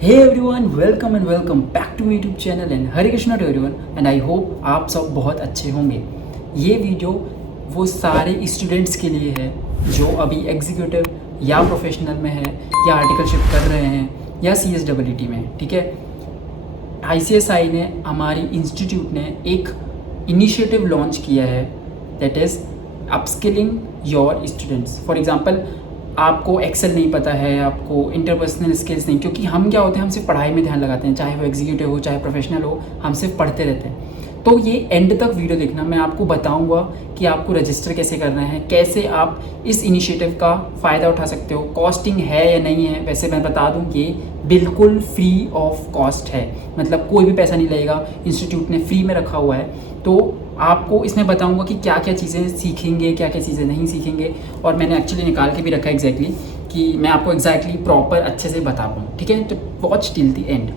Hey everyone, welcome and welcome back to YouTube channel and Hare Krishna to everyone and I hope आप सब बहुत अच्छे होंगे। ये वीडियो वो सारे स्टूडेंट्स के लिए है जो अभी एग्जीक्यूटिव या प्रोफेशनल में है या आर्टिकलशिप कर रहे हैं या CSEE में। ठीक है, ICSI ने हमारी इंस्टीट्यूट ने एक इनिशिएटिव लॉन्च किया है that is upskilling your students. For example, आपको एक्सेल नहीं पता है, आपको इंटरपर्सनल स्किल्स नहीं, क्योंकि हम क्या होते हैं, हम सिर्फ पढ़ाई में ध्यान लगाते हैं, चाहे वो एग्जीक्यूटिव हो चाहे प्रोफेशनल हो, हम सिर्फ पढ़ते रहते हैं। तो ये एंड तक वीडियो देखना, मैं आपको बताऊंगा कि आपको रजिस्टर कैसे करना है, कैसे आप इस इनिशिएटिव का फ़ायदा उठा सकते हो, कॉस्टिंग है या नहीं है। वैसे मैं बता दूं कि बिल्कुल फ्री ऑफ कॉस्ट है, मतलब कोई भी पैसा नहीं लगेगा, इंस्टीट्यूट ने फ्री में रखा हुआ है। तो आपको इसमें बताऊंगा कि क्या क्या चीज़ें सीखेंगे, क्या क्या चीज़ें नहीं सीखेंगे, और मैंने एक्चुअली निकाल के भी रखा है एग्जैक्टली कि मैं आपको एग्जैक्टली प्रॉपर अच्छे से बता पाऊँ। ठीक है, तो watch till the end.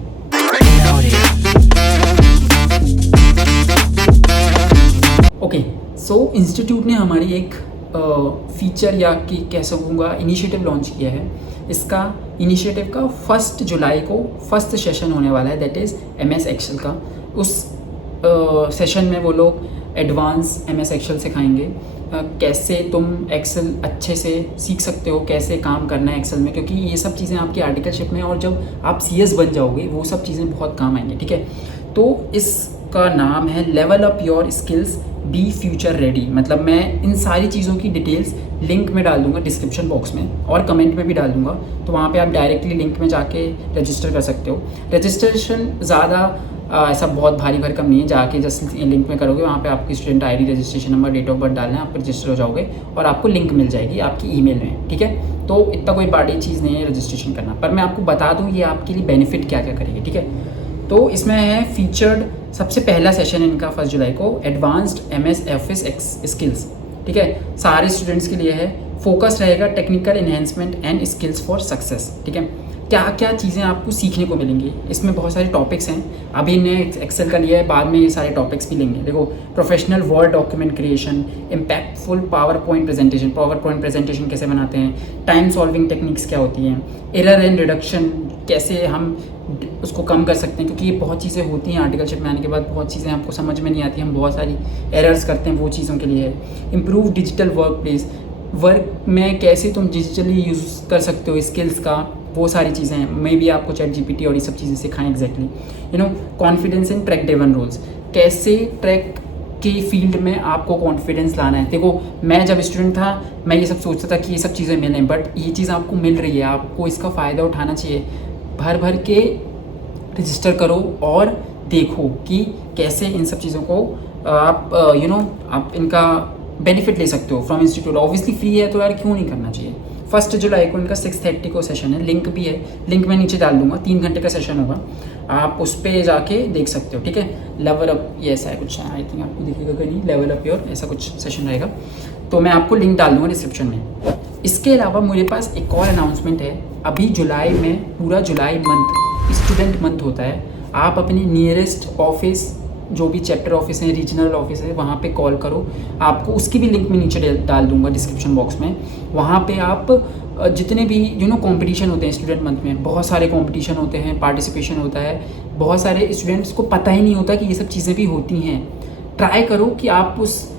Okay, so institute ने हमारी एक फीचर या कि कह सकूँगा इनिशिएटिव लॉन्च किया है। इसका इनिशिएटिव का 1 जुलाई को फर्स्ट सेशन होने वाला है, दैट इज़ MS एक्सेल का। उस सेशन में वो लोग एडवांस MS एक्सेल सिखाएंगे, कैसे तुम एक्सेल अच्छे से सीख सकते हो, कैसे काम करना है एक्सेल में, क्योंकि ये सब चीज़ें आपकी आर्टिकलशिप में और जब आप CS बन जाओगे वो सब चीज़ें बहुत काम आएंगी। ठीक है, तो इसका नाम है level up your skills B future ready. मतलब मैं इन सारी चीज़ों की डिटेल्स लिंक में डाल दूंगा डिस्क्रिप्शन बॉक्स में और कमेंट में भी डाल दूंगा, तो वहाँ पे आप डायरेक्टली लिंक में जाके रजिस्टर कर सकते हो। रजिस्ट्रेशन ज़्यादा ऐसा बहुत भारी भरकम नहीं है, जाके जस्ट लिंक में करोगे, वहाँ पे आपकी student ID, registration number, date of birth डालना है, आप रजिस्टर हो जाओगे और आपको लिंक मिल जाएगी आपकी ईमेल में। ठीक है, तो इतना कोई बड़ी चीज़ नहीं है रजिस्ट्रेशन करना, पर मैं आपको बता दूँ ये आपके लिए बेनिफिट क्या क्या करेगी। ठीक है, तो इसमें है फीचर्ड, सबसे पहला सेशन है इनका 1 जुलाई को, एडवांस्ड MS ऑफिस स्किल्स। ठीक है, सारे स्टूडेंट्स के लिए है, फोकस रहेगा technical enhancement and skills for success. ठीक है, क्या क्या चीज़ें आपको सीखने को मिलेंगी, इसमें बहुत सारे टॉपिक्स हैं। अभी ने एक्सेल का लिया है, बाद में ये सारे टॉपिक्स भी लेंगे। देखो, professional word document creation, impactful power point presentation कैसे बनाते हैं, टाइम सॉल्विंग टेक्निक्स क्या होती हैं, एरर एंड रिडक्शन कैसे हम उसको कम कर सकते हैं, क्योंकि ये बहुत चीज़ें होती हैं आर्टिकलशिप में आने के बाद, बहुत चीज़ें आपको समझ में नहीं आती, हम बहुत सारी एरर्स करते हैं, वो चीज़ों के लिए है। Improve digital work place, work में कैसे तुम डिजिटली यूज़ कर सकते हो स्किल्स का, वो सारी चीज़ें हैं। मे भी आपको ChatGPT और ये सब चीज़ें सिखाएं exactly. Confidence in track driven roles, कैसे ट्रैक के फील्ड में आपको कॉन्फिडेंस लाना है। देखो, मैं जब स्टूडेंट था मैं ये सब सोचता था कि ये सब चीज़ें मिलें, बट ये चीज़ आपको मिल रही है, आपको इसका फ़ायदा उठाना चाहिए। भर भर के रजिस्टर करो और देखो कि कैसे इन सब चीज़ों को आप आप इनका बेनिफिट ले सकते हो फ्रॉम इंस्टीट्यूट। ऑब्वियसली फ्री है तो यार क्यों नहीं करना चाहिए। 1 जुलाई को इनका 6:30 को सेशन है, लिंक भी है, लिंक मैं नीचे डाल दूंगा। 3 घंटे का सेशन होगा, आप उस पर जाके देख सकते हो। ठीक है, लेवल अप, ये ऐसा है कुछ, आई थिंक आपको दिखेगा कहीं, लेवल अप योर ऐसा कुछ सेशन रहेगा, तो मैं आपको लिंक डाल दूंगा डिस्क्रिप्शन में। इसके अलावा मेरे पास एक और अनाउंसमेंट है। अभी जुलाई में पूरा जुलाई मंथ स्टूडेंट मंथ होता है। आप अपनी नियरेस्ट ऑफिस, जो भी चैप्टर ऑफिस है, रीजनल ऑफिस है, वहाँ पे कॉल करो। आपको उसकी भी लिंक में नीचे डाल दूंगा डिस्क्रिप्शन बॉक्स में। वहाँ पे आप जितने भी कंपटीशन होते हैं स्टूडेंट मंथ में, बहुत सारे कंपटीशन होते हैं, पार्टिसिपेशन होता है, बहुत सारे स्टूडेंट्स को पता ही नहीं होता कि ये सब चीज़ें भी होती हैं। ट्राई करो कि आप उस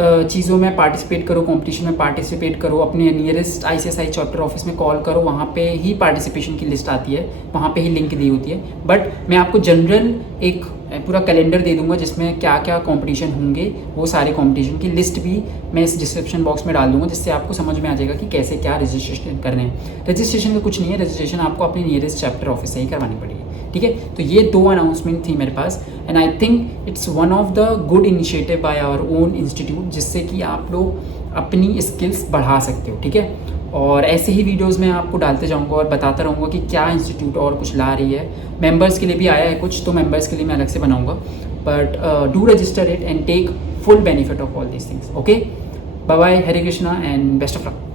चीज़ों में पार्टिसिपेट करो, कंपटीशन में पार्टिसिपेट करो। अपने नियरेस्ट ICSI चैप्टर ऑफिस में कॉल करो, वहाँ पे ही पार्टिसिपेशन की लिस्ट आती है, वहाँ पे ही लिंक दी होती है। बट मैं आपको जनरल एक पूरा कैलेंडर दे दूंगा जिसमें क्या क्या कंपटीशन होंगे, वो सारे कंपटीशन की लिस्ट भी मैं इस डिस्क्रिप्शन बॉक्स में डाल दूंगा, जिससे आपको समझ में आ जाएगा कि कैसे क्या रजिस्ट्रेशन करने हैं। रजिस्ट्रेशन का कुछ नहीं है, रजिस्ट्रेशन आपको अपने नियरेस्ट चैप्टर ऑफिस से ही करवानी पड़ेगी। ठीक है, तो ये 2 अनाउंसमेंट थी मेरे पास, and I think it's one of the good initiative by our own institute, जिससे कि आप लोग अपनी स्किल्स बढ़ा सकते हो। ठीक है, और ऐसे ही वीडियोस में आपको डालते जाऊंगा और बताता रहूँगा कि क्या इंस्टीट्यूट और कुछ ला रही है। मेंबर्स के लिए भी आया है कुछ, तो मेंबर्स के लिए मैं अलग से बनाऊंगा, but do register it and take full benefit of all these things. Okay, bye bye, Hare Krishna and best of luck.